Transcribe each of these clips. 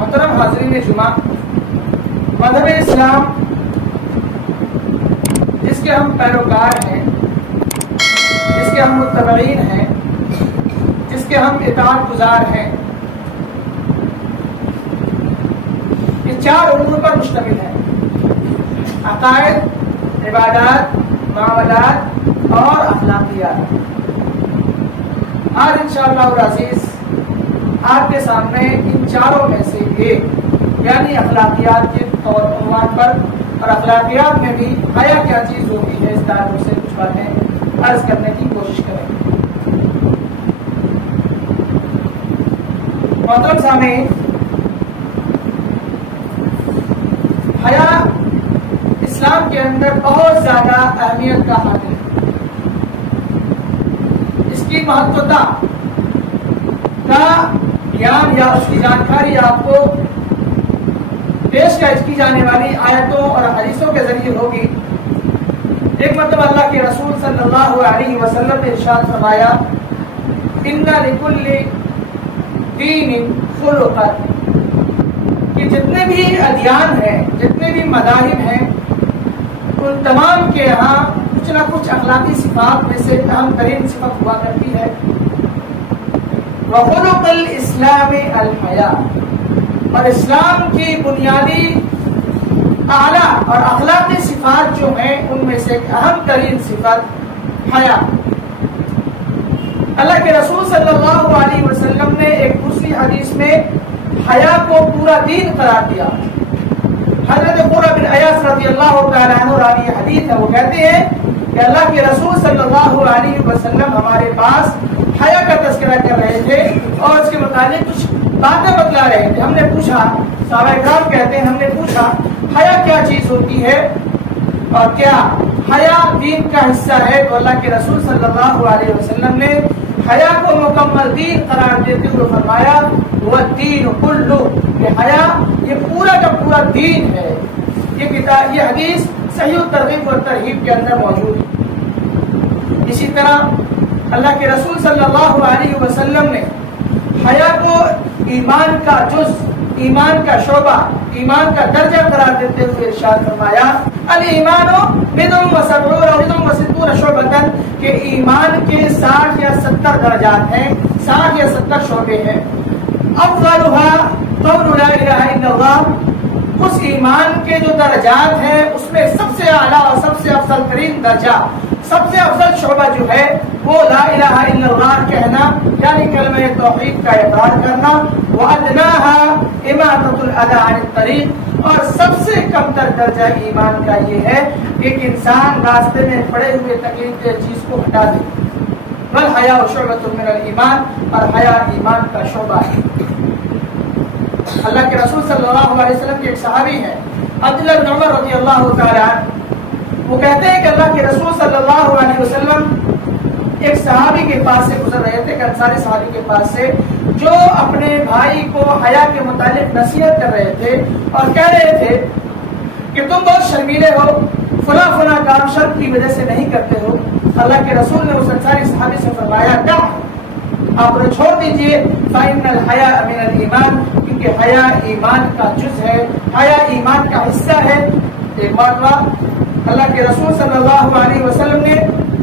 محترم حاضرین جمعہ، مذہب اسلام جس کے ہم پیروکار ہیں، جس کے ہم متبعین ہیں، جس کے ہم اطاعت گزار ہیں، یہ 4 امور پر مشتمل ہے: عقائد، عبادات، معاملات اور اخلاقیات۔ آج انشاءاللہ العزیز آپ کے سامنے ان 4 میں سے ایک یعنی اخلاقیات کے عنوان پر، اور اخلاقیات میں بھی حیا کیا چیز ہوتی ہے، اس تعلق سے کچھ باتیں عرض کرنے کی کوشش کریں گے۔ محترم سامعین، حیا اسلام کے اندر بہت زیادہ اہمیت کا حامل ہے۔ اس کی مہتوتا کا بیان یا اس کی جانکاری آپ کو پیش کی جانے والی آیتوں اور حدیثوں کے ذریعے ہوگی۔ ایک مرتبہ اللہ کے رسول صلی اللہ علیہ وسلم نے ارشاد فرمایا: ان لکل دین خلقا، کہ جتنے بھی ادیان ہیں، جتنے بھی مذاہب ہیں، ان تمام کے یہاں کچھ نہ کچھ اخلاقی صفات میں سے اہم ترین صفت ہوا کرتی ہے۔ وخلق الاسلام الحیا، اور اسلام کی بنیادی اعلیٰ اور اخلاقی صفات جو ہیں ان میں سے ایک اہم ترین صفت حیا۔ اللہ کے رسول صلی اللہ علیہ وسلم نے ایک دوسری حدیث میں حیا کو پورا دین قرار دیا۔ حضرت قرہ بن ایاس رضی اللہ تعالیٰ عنہ راوی حدیث ہے، وہ کہتے ہیں کہ اللہ کے رسول صلی اللہ علیہ وسلم ہمارے پاس حیا کا تذکرہ کر رہے تھے اور اس کے متعلق کچھ باتیں بتلا رہے تھے۔ ہم نے پوچھا، صحابہ کرام کہتے ہیں، ہم نے پوچھا حیا کیا چیز ہوتی ہے اور کیا حیا دین کا حصہ ہے؟ تو اللہ کے رسول صلی اللہ علیہ وسلم نے حیا کو مکمل دین قرار دیتے ہوئے فرمایا: والدین کلہ، کہ حیا یہ پورا کا پورا دین ہے۔ یہ حدیث صحیح الترغیب و ترہیب کے اندر موجود ہے۔ اسی طرح اللہ کے رسول صلی اللہ علیہ وسلم نے حیا کو ایمان کا جز، ایمان کا شعبہ، ایمان کا درجہ قرار دیتے ہوئے ارشاد فرمایا: الایمان بضع و سبعون و بضع و ستون شعبۃ، کہ ایمان کے 60 یا 70 درجات ہیں، 60 یا 70 شعبے ہیں۔ افضلها قول لا الہ الا اللہ، اس ایمان کے جو درجات ہیں اس میں سب سے اعلیٰ اور سب سے افضل ترین درجہ، سب سے افضل شعبہ جو ہے وہ لا الہ الا اللہ کہنا، یعنی کلمہ توحید کا اقرار کرنا۔ وَأَدْنَاهَا إِمَاطَةُ الْأَذَى عَنِ الطَّرِيقِ، اور سب سے کم تر درجہ ایمان کا یہ ہے کہ ایک انسان راستے میں پڑے ہوئے تکلیف دہ چیز کو ہٹا دے۔ وَالْحَيَاءُ شُعْبَةٌ مِنَ الْإِيمَانِ، اور حیا ایمان کا شعبہ ہے۔ اللہ کے رسول صلی اللہ علیہ وسلم کے ایک صحابی ہیں عبداللہ بن عمر رضی اللہ تعالیٰ عنہ، وہ کہتے ہیں کہ اللہ کے رسول صلی اللہ علیہ وسلم ایک صحابی کے پاس سے گزر رہے تھے، ایک انصاری صحابی کے پاس سے، جو اپنے بھائی کو حیا کے متعلق نصیحت کر رہے تھے اور کہہ رہے تھے کہ تم بہت شرمیلے ہو، فلاں فلاں کام شرم کی وجہ سے نہیں کرتے ہو۔ اللہ کے رسول نے اس انصاری صحابی سے فرمایا: دع، آپ انہیں چھوڑ دیجئے، فإن الحیاء من الایمان، کیونکہ حیا ایمان کا جز ہے، حیا ایمان کا حصہ ہے۔ ایک مرتبہ اللہ کے رسول صلی اللہ علیہ وسلم نے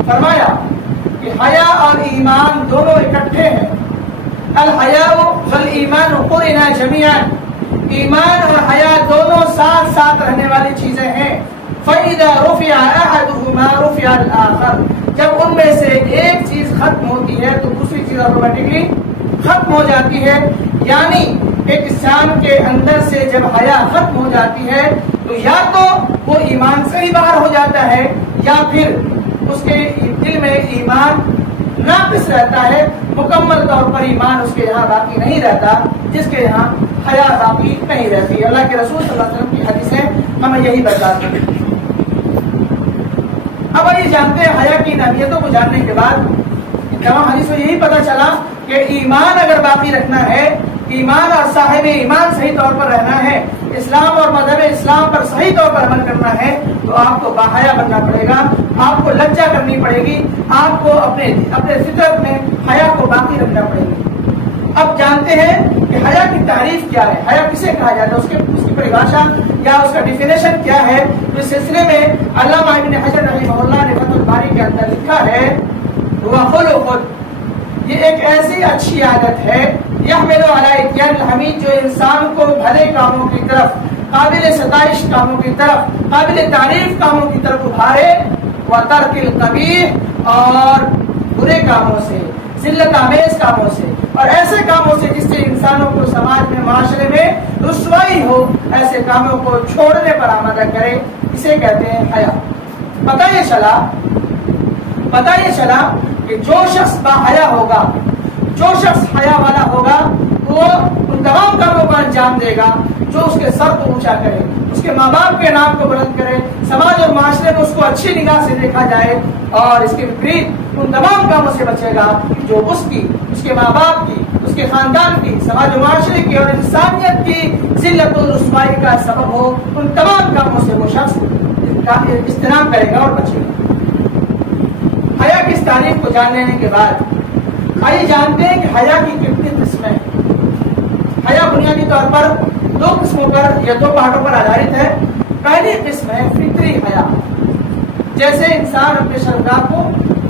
فرمایا کہ حیا اور ایمان دونوں اکٹھے ہیں۔ الحیاء والایمان قرنا جميعا، ایمان اور حیا دونوں ساتھ ساتھ رہنے والی چیزیں ہیں۔ فإذا رفع أحدهما رفع الآخر، جب ان میں سے ایک چیز ختم ہوتی ہے تو دوسری چیز آٹومیٹکلی ختم ہو جاتی ہے۔ یعنی ایک انسان کے اندر سے جب حیا ختم ہو جاتی ہے تو یا تو وہ ایمان سے ہی باہر ہو جاتا ہے یا پھر اس کے دل میں ایمان ناقص رہتا ہے، مکمل طور پر ایمان اس کے یہاں باقی نہیں رہتا، جس کے یہاں حیا باقی نہیں رہتی۔ اللہ کے رسول صلی اللہ علیہ وسلم کی حدیثیں ہمیں یہی بتاتی ہیں۔ اب یہ جانتے ہیں حیا کی اہمیتوں کو جاننے کے بعد تمام حدیث میں یہی پتہ چلا کہ ایمان اگر باقی رکھنا ہے، ایمان اور صاحب ایمان صحیح طور پر رہنا ہے، اسلام اور مذہب اسلام پر صحیح طور پر عمل کرنا ہے، تو آپ کو باحیا بننا پڑے گا، آپ کو لجا کرنی پڑے گی، آپ کو اپنے فطرت میں حیا کو باقی رکھنا پڑے گی۔ اب جانتے ہیں کہ حیا کی تعریف کیا ہے، حیا کسے کہا جاتا ہے، اس کی پریبھاشا یا اس کا ڈیفینیشن کیا ہے۔ تو اس سلسلے میں علامہ ابن حجر رحمہ اللہ نے فتح الباری کے اندر لکھا ہے وہ خلق، یہ ایک ایسی اچھی عادت ہے یحمل علی اتیان الحمید، جو انسان کو بھلے کاموں کی طرف، قابل ستائش کاموں کی طرف، قابل تعریف کاموں کی طرف ابھارے، وترک القبیح، اور برے کاموں سے، ذلت آمیز کاموں سے، اور ایسے کاموں سے جس سے انسانوں کو سماج میں، معاشرے میں رسوائی ہو، ایسے کاموں کو چھوڑنے پر آمادہ کرے، اسے کہتے ہیں حیا۔ پتہ یہ چلا کہ جو شخص باحیا ہوگا، جو شخص حیا والا ہوگا، وہ ان تمام کاموں کو انجام دے گا جو اس کے سر کو اونچا کرے، اس کے ماں باپ کے نام کو بلند کرے، سماج اور معاشرے میں اس کو اچھی نگاہ سے دیکھا جائے، اور اس کے وپریت ان تمام کاموں سے بچے گا جو اس کی، اس کے ماں باپ کی، اس کے خاندان کی، سماج و معاشرے کی اور انسانیت کی ذلت و رسوائی کا سبب ہو۔ ان تمام کاموں سے وہ شخص اجتناب کرے گا اور بچے گا۔ حیا کی اس تعریف کو جان لینے کے بعد آئیے جانتے ہیں کہ حیا کی کتنی قسمیں ہیں۔ حیا بنیادی طور پر دو قسموں پر یا دو پہاڑوں پر آدھارت ہے۔ پہلی قسم ہے فطری حیا، جیسے انسان اپنے شرمگاہ کو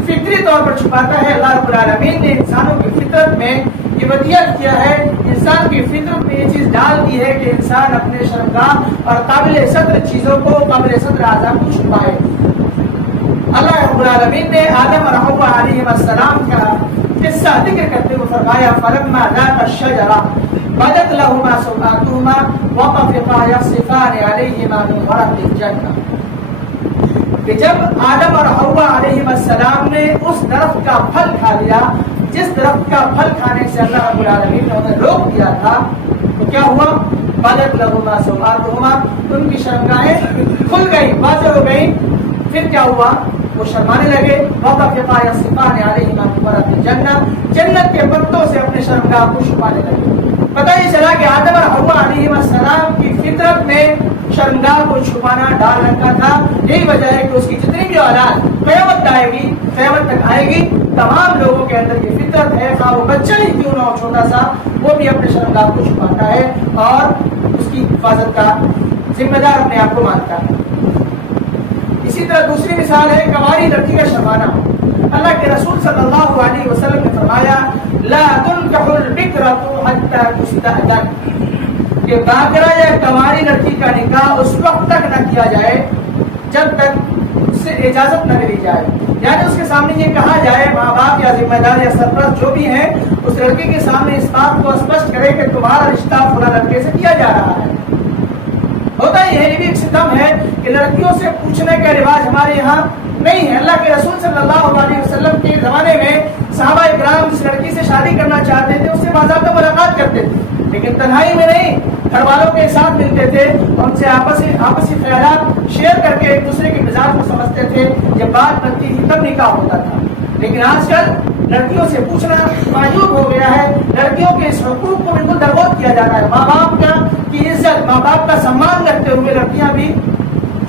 فطری طور پر چھپاتا ہے۔ اللہ رب العالمین نے انسانوں کی فطرت میں یہ ودیعت کیا ہے، انسان کی فطرت میں یہ چیز ڈال دی ہے کہ انسان اپنے شرمگاہ اور قابل صدر چیزوں کو، قابل صدر اعضاء کو چھپائے۔ اللہ رب العالمین نے آدم اور حوا علیہ السلام کا قصہ ذکر کرتے ہوئے فرمایا فلما ذاق الشجرہ بدت لهما سوآتهما وطفقا يخصفان عليهما من ورق الجنہ، کہ جب آدم اور حوا علیہ السلام نے اس درخت کا پھل کھا لیا جس درخت کا پھل کھانے سے اللہ رب العالمین نے انہیں روک دیا تھا، تو کیا ہوا؟ بدت لهما سوآتهما، ان کی شرمگاہیں کھل گئی، واضح ہو گئی۔ پھر کیا ہوا؟ وہ شرمانے لگے۔ وطفقا يخصفان عليهما من ورق الجنہ، جنت کے پتوں سے اپنے شرمگاہ کو چھپانے لگے۔ پتہ یہ چلا کہ آدم اور حوا علیہ السلام کی فطرت میں شرمگاہ کو چھپانا ڈال رکھا تھا۔ یہی وجہ ہے کہ اس کی جتنی بھی اولاد قیامت آئے گی، قیامت تک آئے گی، تمام لوگوں کے اندر یہ فطرت ہے، خواہ وہ بچہ ہی کیوں نہ ہو چھوٹا سا، وہ بھی اپنے شرمگاہ کو چھپاتا ہے اور اس کی حفاظت کا ذمہ دار اپنے آپ کو مانتا ہے۔ اسی طرح دوسری مثال ہے کنواری لڑکی کا شرمانا۔ اللہ کے رسول صلی اللہ علیہ وسلم نے فرمایا لا تنکح البکرۃ حتی تستأذن، کہ باکرہ یا کنواری لڑکی کا نکاح اس وقت تک نہ کیا جائے جب تک اس سے اجازت نہ ملی جائے، یعنی اس کے سامنے یہ کہا جائے، ماں باپ یا ذمہ دار یا سرپرست جو بھی ہیں اس لڑکی کے سامنے اس بات کو اسپشٹ کرے کہ تمہارا رشتہ فلاں لڑکے سے کیا جا رہا ہے۔ ہوتا ہی ہے، یہ بھی ایک ستم ہے کہ لڑکیوں سے پوچھنے کا رواج ہمارے یہاں نہیں ہے۔ اللہ کے رسول صلی اللہ علیہ وسلم کے زمانے میں صحابہ اکرام جس لڑکی سے شادی کرنا چاہتے تھے اس سے باضابطہ ملاقات کرتے تھے، لیکن تنہائی میں نہیں، گھر والوں کے ساتھ ملتے تھے، ان سے آپسی خیالات شیئر کر کے ایک دوسرے کے مزاج کو سمجھتے تھے، جب بات بنتی تھی تب نکاح ہوتا تھا۔ لیکن آج کل لڑکیوں سے پوچھنا معیوب ہو گیا ہے، لڑکیوں کے اس حقوق کو بالکل درگور کیا جاتا ہے۔ ماں باپ کی عزت، ماں باپ کا سمان رکھتے ہوئے لڑکیاں بھی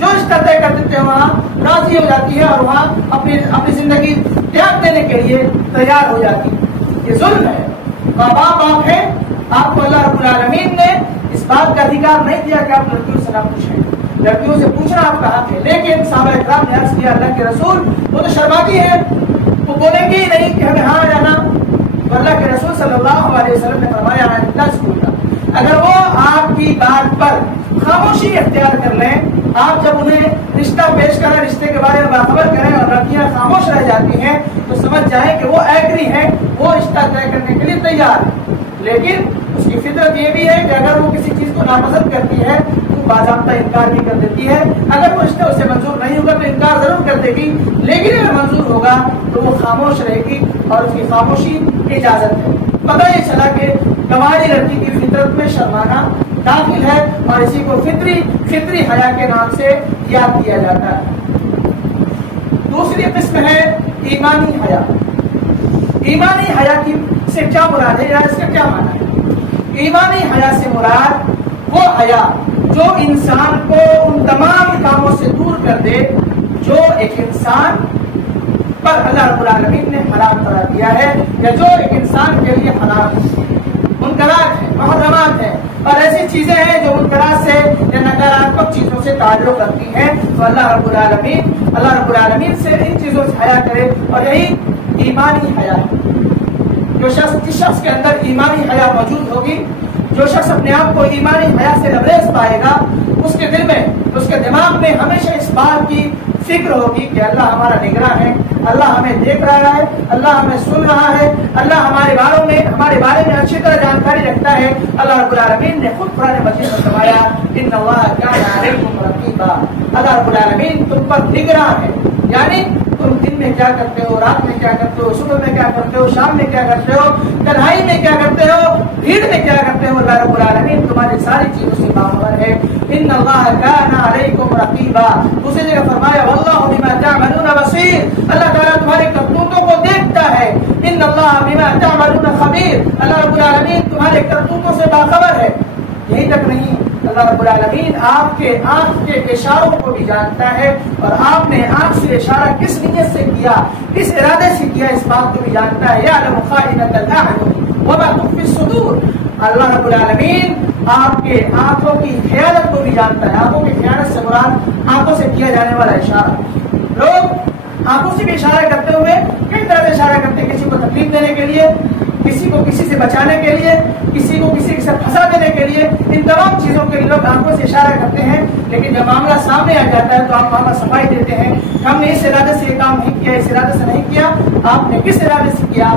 جو رشتہ طے کر دیتے ہیں وہاں راضی ہو جاتی ہے اور وہاں اپنی زندگی تیاگ دینے کے لیے تیار ہو جاتی ہے۔ یہ ظلم ہے۔ ماں باپ آپ ہیں، آپ کو اللہ رب العالمین نے اس بات کا ادھیکار نہیں دیا کہ آپ لڑکیوں سے نہ پوچھیں، لڑکیوں سے پوچھنا آپ کا حق ہے، لیکن صحابہ اکرام نے عرض کیا اللہ کے رسول وہ تو شرماتی ہیں، وہ بولیں گے ہی نہیں کہ ہمیں ہاں یا نہ۔ اللہ کے رسول صلی اللہ علیہ وسلم نے فرمایا اگر وہ آپ کی بات پر خاموشی اختیار کر لیں، آپ جب انہیں رشتہ پیش کریں، رشتے کے بارے میں باخبر کریں اور لڑکیاں خاموش رہ جاتی ہیں تو سمجھ جائیں کہ وہ ایگری ہیں، وہ رشتہ طے کرنے کے لیے تیار ہے۔ لیکن اس کی فطرت یہ بھی ہے کہ اگر وہ کسی چیز کو ناپسند کرتی ہے تو باضابطہ انکار بھی کر دیتی ہے۔ اگر وہ رشتہ اسے منظور نہیں ہوگا تو انکار ضرور کر دے گی، لیکن اگر منظور ہوگا تو وہ خاموش رہے گی اور اس کی خاموشی اجازت ہے۔ پتہ یہ چلا کہ کنواری لڑکی کی فطرت میں شرمانا داخل ہے اور اسی کو فطری حیا کے نام سے یاد کیا جاتا ہے۔ دوسری قسم ہے ایمانی حیا۔ ایمانی حیا کی سے کیا مراد ہے یا اس کا کیا معنی ہے؟ ایمانی حیا سے مراد وہ حیا جو انسان کو ان تمام کاموں سے دور کر دے جو ایک انسان پر اللہ رب العالمین نے حرام قرار دیا ہے یا جو ایک انسان کے لیے حرام ہے۔ منکرات ہیں، محرمات ہیں، اور ایسی چیزیں ہیں جو منکرات سے یا نکاراتمک چیزوں سے تعلق رکھتی ہیں، تو اللہ رب العالمین سے ان چیزوں سے حیا کرے، اور یہی ایمانی حیا ہے۔ جس شخص کے اندر ایمانی حیا موجود ہوگی، جو شخص اپنے آپ کو ایمانی حیا سے لبریز پائے گا، اس کے دل میں، اس کے دماغ میں ہمیشہ اس بات کی فکر ہوگی کہ اللہ ہمارا نگراں ہے، اللہ ہمیں دیکھ رہا ہے، اللہ ہمیں سن رہا ہے، اللہ ہمارے بارے میں اچھی طرح جانکاری رکھتا ہے۔ اللہ رب العالمین نے خود قرآن مجید میں فرمایا ان اللہ کان علیکم رقیبا، اللہ رب العالمین تم پر نگراں ہے، یعنی تم دن میں کیا کرتے ہو، رات میں کیا کرتے ہو، صبح میں کیا کرتے ہو، شام میں کیا کرتے ہو، تنہائی میں کیا کرتے ہو، بھیڑ میں کیا کرتے ہو، اللہ رب العالمین تمہاری ساری چیزوں سے باخبر ہے۔ ان اللہ کان علیکم رقیبا، دوسری جگہ فرمایا واللہ بما تعملون بصیر، اللہ تعالیٰ تمہاری کرتوتوں کو دیکھتا ہے۔ ان اللہ بما تعملون خبیر، اللہ رب العالمین تمہارے کرتوتوں سے باخبر ہے۔ یہی تک نہیں، اللہ رب العالمین آپ کے آنکھ کے اشاروں کو بھی جانتا ہے، اور آپ نے آنکھ سے اشارہ کس نیت سے کیا، کس ارادے سے کیا، اس بات کو بھی جانتا ہے۔ یعلم خائنۃ الاعین وما تخفی الصدور، اللہ رب العالمین آپ کے آنکھوں کی خیانت کو بھی جانتا ہے۔ آنکھوں کی خیانت سے مراد آنکھوں سے کیا جانے والا اشارہ۔ لوگ آنکھوں سے بھی اشارہ کرتے ہوئے کئی طرح سے اشارہ کرتے ہیں، کسی کو تکلیف دینے کے لیے، کسی کو کسی سے بچانے کے لیے، کسی کو کسی کے ساتھ پھنسا دینے کے لیے، ان تمام چیزوں کے لیے لوگ آنکھوں سے اشارہ کرتے ہیں، لیکن جب معاملہ سامنے آ جاتا ہے تو آپ معاملہ صفائی دیتے ہیں، ہم نے اس ارادے سے یہ کام نہیں کیا، اس ارادے سے نہیں کیا، آپ نے کس ارادے سے کیا۔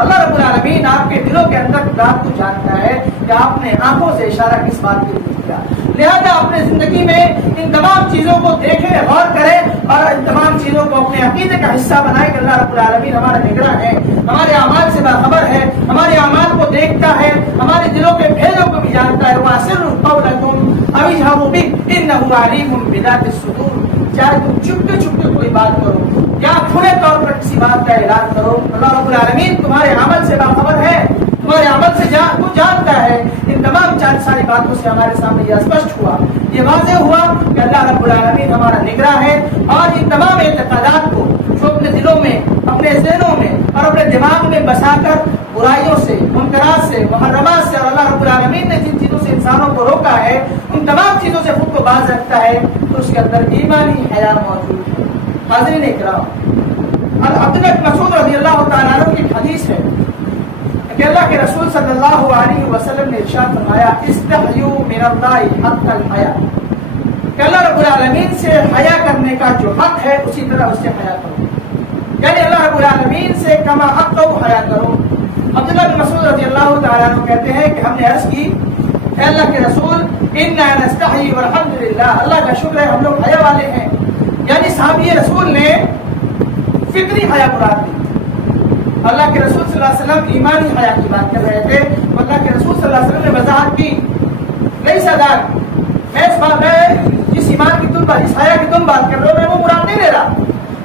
اللہ رب العالمین آپ کے دلوں کے اندر بات کو جانتا ہے کہ آپ نے آنکھوں سے اشارہ کس بات کے لیے کیا۔ لہذا اپنے زندگی میں ان تمام چیزوں کو دیکھیں، غور کریں، اور ان تمام چیزوں کو اپنے عقیدے کا حصہ بنائیں کہ اللہ رب العالمین ہمارا نگراں ہے، ہمارے اعمال سے باخبر ہے، ہمارے اعمال کو دیکھتا ہے، ہمارے دلوں کے بھیدوں کو بھی جانتا ہے۔ وَأَسِرُّوا قَوْلَكُمْ أَوْ اجْهَرُوا بِهِ إِنَّهُ عَلِيمٌ بِذَاتِ الصُّدُورِ، چاہے تم چپکے چپکے کوئی بات کرو یا کھلے طور پر کسی بات کا اعلان کرو، اللہ رب العالمین تمہارے عمل سے باخبر ہے، تمہارے عمل سے وہ جانتا ہے۔ ان تمام ساری باتوں سے ہمارے سامنے یہ اسپشٹ ہوا، یہ واضح ہوا کہ اللہ رب العالمین ہمارا نگراں ہے، اور ان تمام اعتقادات کو جو اپنے دلوں میں، اپنے ذہنوں میں اور اپنے دماغ میں بسا کر برائیوں سے، منکرات سے، محرمات سے، اور اللہ رب العالمین نے جن چیزوں سے انسانوں کو روکا ہے ان تمام چیزوں سے خود کو باز رکھتا ہے، تو اس کے اندر ایمانی حیا موجود ہے۔ حاضرین اکرام، عبداللہ بن مسعود رضی اللہ تعالیٰ عنہ کی حدیث ہے کہ اللہ کے رسول صلی اللہ علیہ وسلم نے ارشاد فرمایا استحیوا من اللہ حق الحیا، کہ اللہ رب العالمین سے حیا کرنے کا جو حق ہے اسی طرح اس سے حیا کرو، یعنی اللہ رب العالمین سے کما حق تو حیا کرو۔ عبداللہ بن مسعود رضی اللہ تعالیٰ عنہ کہتے ہیں کہ ہم نے عرض کی اے اللہ کے رسول انا نستحی والحمدللہ، اللہ کا شکر ہے ہم لوگ حیا والے ہیں، یعنی صحابی رسول نے فطری حیا مراد دی۔ اللہ کے رسول صلی اللہ علیہ وسلم ایمانی حیا کی بات کر رہے تھے، اللہ کے رسول صلی اللہ علیہ وسلم نے وضاحت کی نہیں صدق میں اس بات میں جس ایمان کی تم بات، اس حیا کی تم بات کر رہے ہو میں وہ مراد نہیں لے رہا،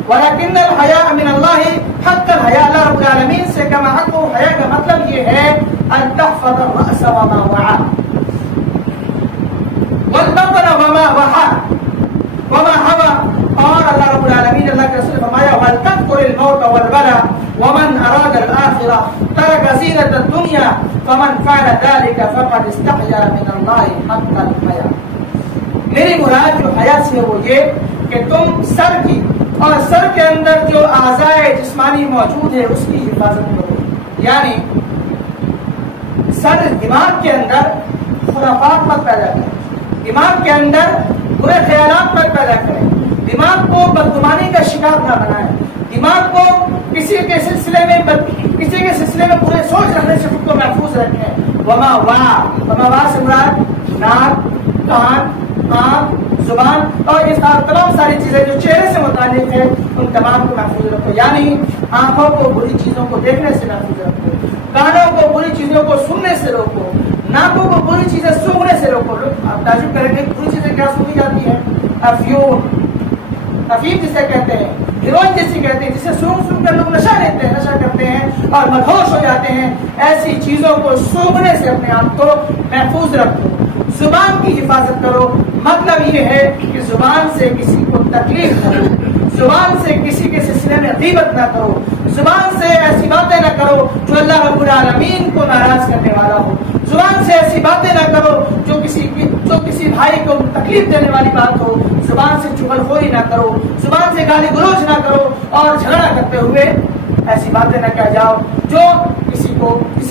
ولکن الحیاء من اللہ حق الحیاء، اللہ رب العالمین سے کما حق حیا کا مطلب یہ ہے ان تحفظ الرأس وما وعى والبطن وما وحى وما هوى، اور اللہ رب العالمین اللہ کے رسول نے فرمایا وَلْتَذْكُرِ الْمَوْتَ وَالْبَلَى وَمَنْ أَرَادَ الْآخِرَةَ تَرَكَ زِينَةَ الدُّنْيَا فَمَنْ فَعَلَ ذَلِكَ فَقَدِ اسْتَحْيَا مِنَ اللَّهِ حَقَّ الْحَيَاءِ، میری مراد جو حیا سے ہے وہ یہ کہ تم سر کی اور سر کے اندر جو اعضاء جسمانی موجود ہے اس کی حفاظت کرو، یعنی سر دماغ کے اندر خرافات مت پیدا کریں، دماغ کے اندر برے خیالات مت پیدا کریں، دماغ کو بدگمانی کا شکار نہ بنائیں، دماغ کو کسی کے سلسلے میں برے سوچ رکھنے سے خود کو محفوظ رکھیں۔ وما وا سے مراد ناک، کان، آنکھ، زبان اور یہ تمام ساری چیزیں جو چہرے سے متعلق ہے ان تمام کو محفوظ رکھو، یعنی آنکھوں کو بری چیزوں کو دیکھنے سے محفوظ رکھو، کانوں کو بری چیزوں کو سننے سے روکو، ناکوں کو بری چیزیں سونگنے سے روکو۔ آپ تعجب کریں گے بری چیزیں کیا سونگی جاتی ہیں؟ افیون جسے کہتے ہیں، ہیروئن جیسی کہتے ہیں، جسے سونگ کر لوگ نشہ کرتے ہیں اور مدہوش ہو جاتے ہیں، ایسی چیزوں کو سونگنے سے اپنے آپ کو محفوظ رکھو۔ زبان کی حفاظت کرو، مطلب یہ ہے کہ زبان سے کسی کو تکلیف نہ دو، زبان سے کسی کے سلسلے میں غیبت نہ کرو، زبان سے ایسی باتیں نہ کرو جو اللہ رب العالمین کو ناراض کرنے والا ہو، زبان سے ایسی باتیں نہ کرو جو کسی بھائی کو تکلیف دینے والی بات ہو، زبان سے چغلخوری نہ کرو، زبان سے گالی گلوچ نہ کرو، اور جھگڑا کرتے ہوئے ایسی باتیں نہ کہہ جاؤ جو کسی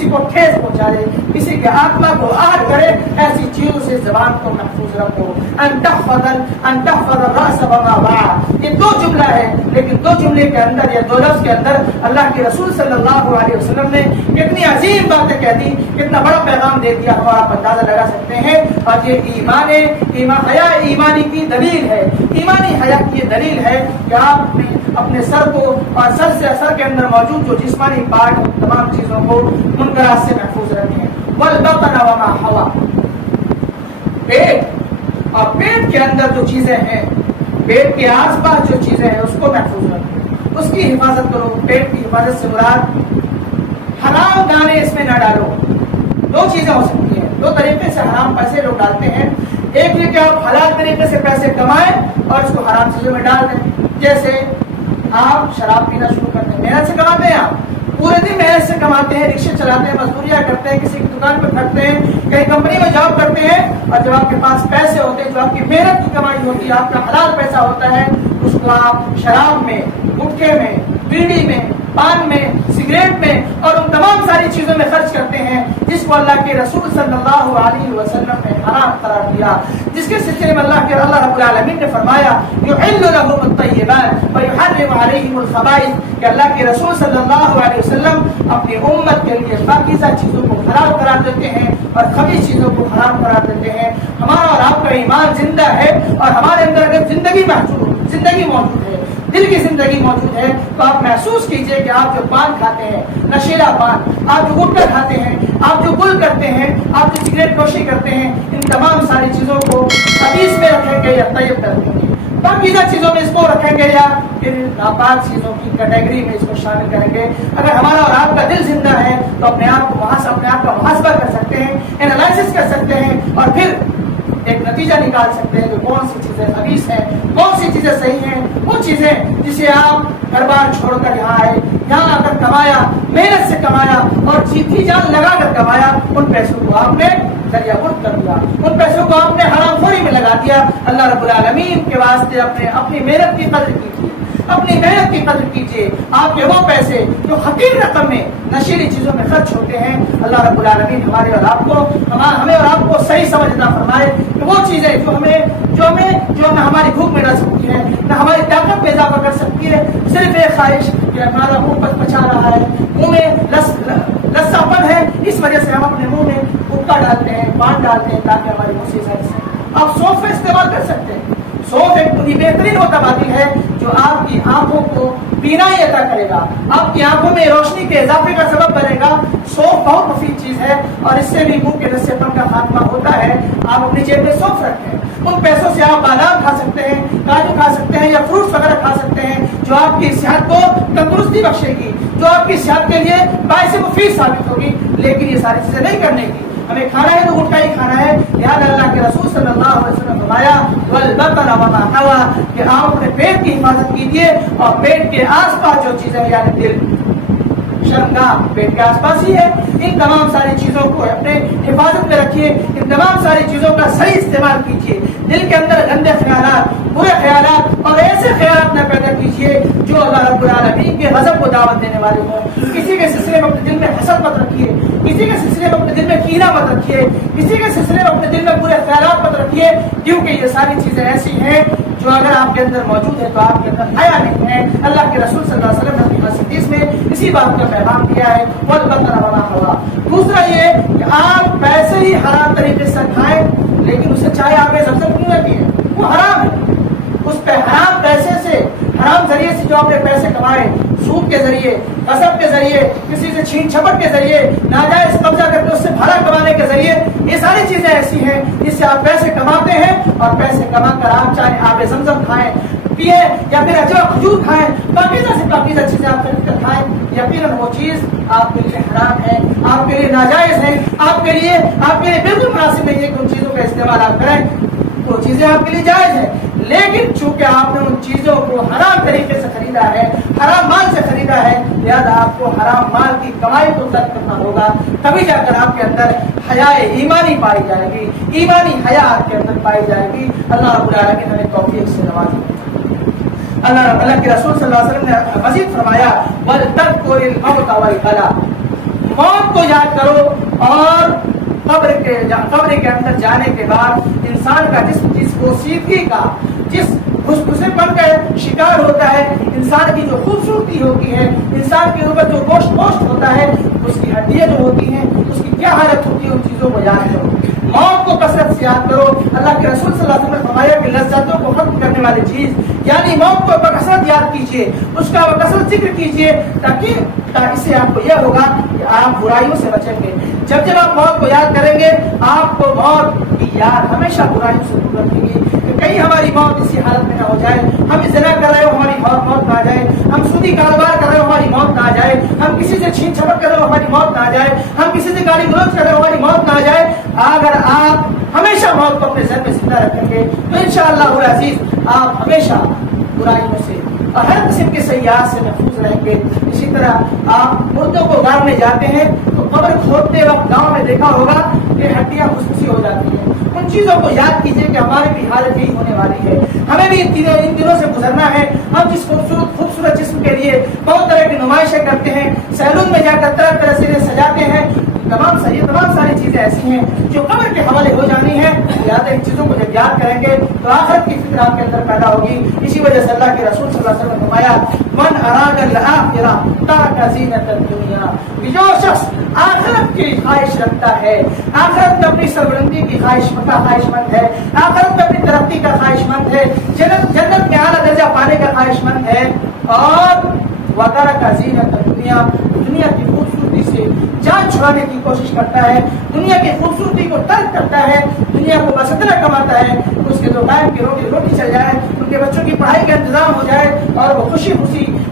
کو ٹھیس پہنچائے، کسی کے آتما کو آہت کرے، ایسی چیزوں سے زبان کو محفوظ رکھو۔ ان تحفظ الراس وما وعى، یہ دو جملہ ہے، لیکن دو جملے کے اندر یا دو لفظ کے اندر اللہ کے رسول صلی اللہ علیہ وسلم نے کتنی عظیم باتیں کہہ دی، کتنا بڑا پیغام دے دیا، ہم آپ اندازہ لگا سکتے ہیں۔ اور یہ حیا ایمانی کی دلیل ہے، ایمانی حیا کی یہ دلیل ہے کہ آپ اپنے سر کو اور سر کے اندر موجود جو جسمانی پارٹ تمام چیزوں کو منکرات سے محفوظ رکھیں۔ والبطن وما حوى، پیٹ اور پیٹ کے اندر جو چیزیں ہیں، پیٹ کے آس پاس جو چیزیں ہیں اس کو محفوظ رکھیں، اس کی حفاظت کرو۔ پیٹ کی حفاظت سے مراد حرام دانے اس میں نہ ڈالو۔ دو چیزیں ہو سکتی ہیں، دو طریقے سے حرام پیسے لوگ ڈالتے ہیں۔ ایک یہ کہ آپ حلال طریقے سے پیسے کمائیں اور اس کو حرام چیزوں میں ڈال دیں، جیسے آپ شراب پینا شروع کر دیں، محنت سے کماتے ہیں، آپ پورے دن محنت سے کماتے ہیں، رکشے چلاتے ہیں، مزدوریاں کرتے ہیں، کسی کی دکان پہ کھٹتے ہیں، کہیں کمپنی میں جاب کرتے ہیں، اور جب آپ کے پاس پیسے ہوتے ہیں جو آپ کی محنت کی کمائی ہوتی ہے، آپ کا حلال پیسہ ہوتا ہے، اس کو آپ شراب میں، گٹکے میں، بیڑی میں، پان میں، سگریٹ میں اور ان تمام ساری چیزوں میں خرچ کرتے ہیں جس کو اللہ کے رسول صلی اللہ علیہ وسلم نے حرام قرار دیا، جس کے سلسلے میں اللہ رب العالمین نے فرمایا یحل لهم الطیبات ویحرم علیہم الخبائث، کہ اللہ کے رسول صلی اللہ علیہ وسلم اپنی امت کے لیے پاکیزہ چیزوں کو حلال قرار دیتے ہیں اور خبیث چیزوں کو حرام قرار دیتے ہیں۔ ہمارا اور آپ کا ایمان زندہ ہے، اور ہمارے اندر اگر زندگی موجود ہے، دل کی زندگی موجود ہے، تو آپ محسوس کیجئے کہ آپ جو پان کھاتے ہیں، نشیلا پان، آپ جو گٹکا کھاتے ہیں، آپ جو گل کرتے ہیں، آپ جو سگریٹ نوشی کرتے ہیں، ان تمام ساری چیزوں کو خبیث میں رکھیں گے یا طیب میں رکھیں گے، پاکیزہ چیزوں میں اس کو رکھیں گے یا پھر ناپاک چیزوں کی کیٹیگری میں اس کو شامل کریں گے۔ اگر ہمارا اور آپ کا دل زندہ ہے تو اپنے آپ کا محاسبہ کر سکتے ہیں، انالائسس کر سکتے ہیں، اور پھر ایک نتیجہ نکال سکتے ہیں کہ کون سی چیزیں خبیث ہیں، کون سی چیزیں صحیح ہیں۔ وہ چیزیں جسے آپ گھر بار چھوڑ کر یہاں آئے، یہاں آ کر کمایا، محنت سے کمایا اور جیتی جان لگا کر کمایا، ان پیسوں کو آپ نے دریا برد کر دیا، ان پیسوں کو آپ نے حرام خوری میں لگا دیا۔ اللہ رب العالمین کے واسطے اپنی محنت کی قدر کیجیے، اپنی محنت کی قدر کیجیے۔ آپ کے وہ پیسے جو حقیر رقم میں نشیلی چیزوں میں خرچ ہوتے ہیں، اللہ رب العالمین ہمیں اور آپ کو صحیح سمجھ عطا فرمائے کہ وہ چیزیں جو ہمیں ہماری بھوک میں ڈال سکتی ہے، نہ ہماری طاقت میں اضافہ کر سکتی ہے، صرف ایک خواہش کہ ہمارا منہ پچا رہا ہے، منہ میں لسا پن ہے، اس وجہ سے ہم اپنے منہ میں گٹکا ڈالتے ہیں، پان ڈالتے ہیں تاکہ ہماری مصیبت سے۔ آپ سونف کا استعمال کر سکتے ہیں۔ سونف ایک بہترین متبادل ہے جو آپ کی آنکھوں کو بینائی عطا کرے گا، آپ کی آنکھوں میں روشنی کے اضافے کا سبب بنے گا۔ سونف بہت مفید چیز ہے اور اس سے بھی منہ کے لسے پن کا خاتمہ ہوتا ہے۔ آپ اپنی جیب میں سونف رکھیں، ان پیسوں سے آپ بادام کھا سکتے ہیں، کاجو کھا سکتے ہیں یا فروٹس وغیرہ کھا سکتے ہیں جو آپ کی صحت کو تندرستی بخشے گی، جو آپ کی صحت کے لیے باعث مفید ثابت ہوگی۔ لیکن یہ ساری چیزیں نہیں کرنے کی، ہمیں کھانا ہے تو گٹکا ہی کھانا ہے۔ لہٰذا اللہ کے رسول صلی اللہ علیہ وسلم نے فرمایا والبطن وما حوى، کہ آپ اپنے پیٹ کی حفاظت کیجیے اور پیٹ کے آس پاس جو چیزیں یعنی دل، شرمگاہ پیٹ کے آس پاس ہی ہے، ان تمام ساری چیزوں کو اپنے حفاظت میں رکھیے، ان تمام ساری چیزوں کا صحیح استعمال کیجیے۔ دل کے اندر گندے خیالات، برے خیالات اور ایسے خیالات نہ پیدا کیجیے جو اللہ رب العالمین کے غضب کو دعوت دینے والے ہوں۔ کسی کے سلسلے میں اپنے دل میں حسد مت رکھیے، کسی کے سلسلے میں اپنے دل میں کینہ مت رکھیے، کسی کے سلسلے میں اپنے دل میں برے خیالات مت رکھیے، کیونکہ یہ ساری چیزیں ایسی ہیں جو اگر آپ کے اندر موجود ہے تو آپ کے اندر حیا نہیں ہے۔ اللہ کے رسول صلی اللہ علیہ وسلم نے اپنی حدیث میں اسی بات کا پیغام دیا ہے والبطن وما حوى۔ دوسرا یہ کہ آپ پیسے ہی حرام طریقے سے کھائیں، لیکن اسے چاہے آپ زمزم کیوں نہ پیئیں، وہ حرام ہے۔ اس پہ حرام پیسے سے، حرام ذریعے سے جو آپ نے پیسے کمائے، سود کے ذریعے، غصب کے ذریعے، کسی سے چھین چھپٹ کے ذریعے، ناجائز قبضہ کر کے اس سے بھرا کمانے کے ذریعے، یہ ساری چیزیں ایسی ہیں جس سے آپ پیسے کماتے ہیں، اور پیسے کما کر آپ چاہے آب زمزم کھائیں، پیے یا پھر اجوا کھجور کھائیں، پاکیزہ سے پاکیزہ چیزیں آپ خرید کر کھائیں، یقیناً وہ چیز آپ کے لیے حرام ہے، آپ کے لیے ناجائز ہے، آپ کے لیے بالکل مناسب نہیں ہے کہ ان چیزوں کا استعمال آپ کریں۔ وہ چیزیں آپ کے لیے جائز ہے، لیکن چونکہ آپ نے ان چیزوں کو حرام طریقے سے خریدا ہے، حرام مال سے خریدا ہے، لہذا آپ کو حرام مال کی کمائی کو ترک کرنا ہوگا، تبھی جا کر آپ کے اندر حیا ایمانی پائی جائے گی، ایمانی حیا آپ کے اندر پائی جائے گی۔ اللہ رب العالمین ہمیں توفیق سے نوازے۔ اللہ کے رسول صلی اللہ علیہ وسلم نے مزید فرمایا وَلْتَذْكُرِ الْمَوْتَ وَالْبَلَا، موت کو یاد کرو اور قبر کے اندر جانے کے بعد انسان کا جس بوسیدگی کا، جس غصے پن کا شکار ہوتا ہے، انسان کی جو خوبصورتی ہوتی ہے، انسان کے اوپر جو گوشت ہوتا ہے، اس کی ہڈیاں جو ہوتی ہیں، اس کی کیا حالت ہوتی ہے، ان چیزوں کو یاد کرو، موت کو کثرت سے یاد کرو۔ اللہ کے رسول صلی اللہ علیہ وسلم نے فرمایا کہ لذتوں کو ختم کرنے والی چیز یعنی موت کو بکثرت یاد کیجیے، اس کا بکثرت ذکر کیجیے، تاکہ اس سے آپ کو یہ ہوگا کہ آپ برائیوں سے بچیں گے۔ جب آپ موت کو یاد کریں گے، آپ کو موت کی یاد ہمیشہ برائیوں سے دور رکھے گی کہ کہیں ہماری موت اسی حالت میں نہ ہو جائے، ہم زنا کر رہے ہو ہماری موت نہ آ جائے، ہم سودی کاروبار کر رہے ہو ہماری موت نہ آ جائے، ہم کسی سے چھین جھپٹ کر رہے ہو ہماری موت نہ آ جائے، ہم کسی سے گالی گلوچ کر رہے ہو ہماری موت نہ آ جائے۔ اگر آپ ہمیشہ موت کو اپنے ذہن میں زندہ رکھیں گے تو انشاءاللہ العزیز آپ ہمیشہ برائیوں سے اور ہر قسم کے سیاحت سے محفوظ رہیں گے۔ اسی طرح آپ مردوں کو گاڑنے جاتے ہیں تو قبر کھودتے وقت گاؤں میں دیکھا ہوگا کہ ہڈیاں خوشبوسی ہو جاتی ہیں۔ ان چیزوں کو یاد کیجیے کہ ہماری بھی حالت یہی ہونے والی ہے، ہمیں بھی ان دنوں سے گزرنا ہے۔ ہم جس خوبصورت جسم کے لیے بہت طرح کی نمائشیں کرتے ہیں، سیلون میں جا کر طرح طرح سے سجاتے ہیں، تمام ساری چیزیں ایسی ہیں جو قبر کے حوالے ہو جانی ہے۔ لہٰذا ان چیزوں کو جب یاد کریں گے تو آخرت کی فکر آپ کے اندر پیدا ہوگی۔ اسی وجہ سے اللہ کے رسول صلی اللہ علیہ وسلم نے فرمایا من اراد الآخرہ ترک زینت الدنیا، جو شخص آخرت کی خواہش رکھتا ہے، آخرت میں اپنی سربلندی کی خواہش مند ہے، آخرت میں اپنی ترقی کا خواہش مند ہے، جنت میں اعلیٰ درجہ پانے کا خواہش مند ہے، اور وترک زینت الدنیا، دنیا کی خوبصورتی سے جان چھڑانے کی کوشش کرتا ہے، دنیا کی خوبصورتی کو ترک کرتا ہے، دنیا کو بس اتنا کماتا ہے اس کے دو ٹائم کی روٹی چل جائے، ان کے بچوں کی پڑھائی کا انتظام ہو جائے اور وہ خوشی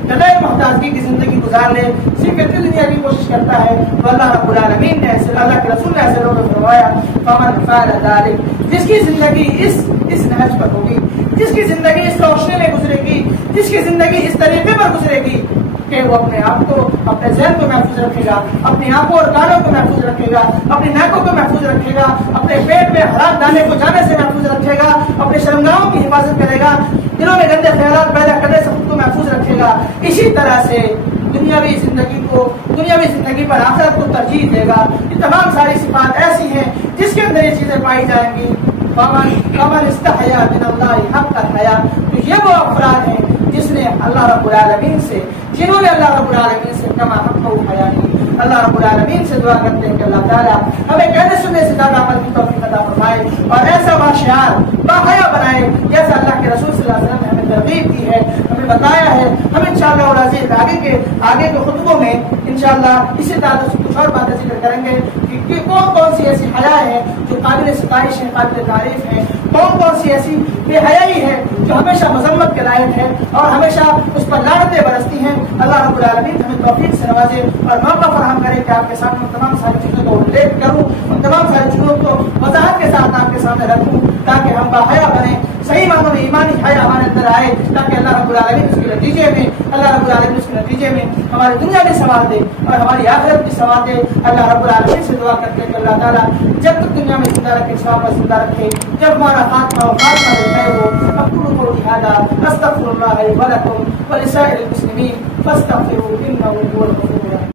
بغیر محتاجگی کی زندگی گزار لے، صرف اتنی دنیا کی کوشش کرتا ہے۔ تو اللہ رب العالمین نے اللہ کے رسول نے ایسے لوگوں کو فرمایا فمن فعل ذلک، جس کی زندگی اس نہج پر ہوگی، جس کی زندگی اس روشنی میں گزرے گی، جس کی زندگی اس طریقے پر گزرے گی کہ وہ اپنے آپ کو، اپنے ذہن کو محفوظ رکھے گا، اپنی آنکھوں اور کانوں کو محفوظ رکھے گا، اپنی ناکوں کو محفوظ رکھے گا، اپنے پیٹ میں حرام دانے کو جانے سے محفوظ رکھے گا، اپنے شرمگاہوں کی حفاظت کرے گا، دلوں میں گندے خیالات پیدا کرنے سے خود کو محفوظ رکھے گا، اسی طرح سے دنیاوی زندگی پر آخرت کو ترجیح دے گا۔ یہ تمام ساری صفات ایسی ہیں جس کے اندر یہ چیزیں پائی جائیں گی۔ فمن استحیا من اللہ حق الحیا، تو یہ وہ افراد ہیں جس نے اللہ رب العالمین سے، جنہوں نے اللہ رب العالمین سے کما حق و حیا کی۔ اللہ رب العالمین سے دعا کرتے ہیں کہ اللہ تعالیٰ ہمیں کہنے سننے سے زیادہ عمل کی توفیق عطا فرمائے اور ایسا باشعار باحیا بنائے جیسا اللہ کے رسول صلی اللہ علیہ وسلم نے ہمیں ترغیب کی ہے، ہمیں بتایا ہے۔ ہم انشاءاللہ العزیز آگے کے خطبوں میں انشاءاللہ اسی تعلق سے کچھ اور باتیں ذکر کریں گے کہ کون سی ایسی حیا ہے جو قابل ستائش ہے، قابل تعریف ہے، کون سی ایسی بے حیائی ہے جو ہمیشہ مذمت کے لائق ہے اور ہمیشہ اس پر لعنتیں برستی ہیں۔ اللہ رب العالمین ہمیں توفیق سے نوازے اور موقع فراہم کرے کہ آپ کے سامنے تمام ساری چیزوں کو ریلیٹ کروں، ان تمام ساری چیزوں کو وضاحت کے ساتھ آپ کے سامنے رکھوں تاکہ ہم باحیا بنیں، صحیح معنوں میں ایمانی حیا ہمارے اندر آئے، تاکہ اللہ رب العالمین اس کے نتیجے میں ہماری دنیا بھی سنوار دے اور ہماری آخرت بھی سنوار دے۔ اللہ رب العالمین سے دعا کرتے ہیں کہ اللہ تعالیٰ جب تک دنیا میں زندہ رکھے، ثواب میں زندہ رکھے، جب ہمارا خاتمہ ہو اقول قولي هذا استغفر الله لي ولكم ولسائر المسلمين فاستغفروه انه هو الغفور الرحيم۔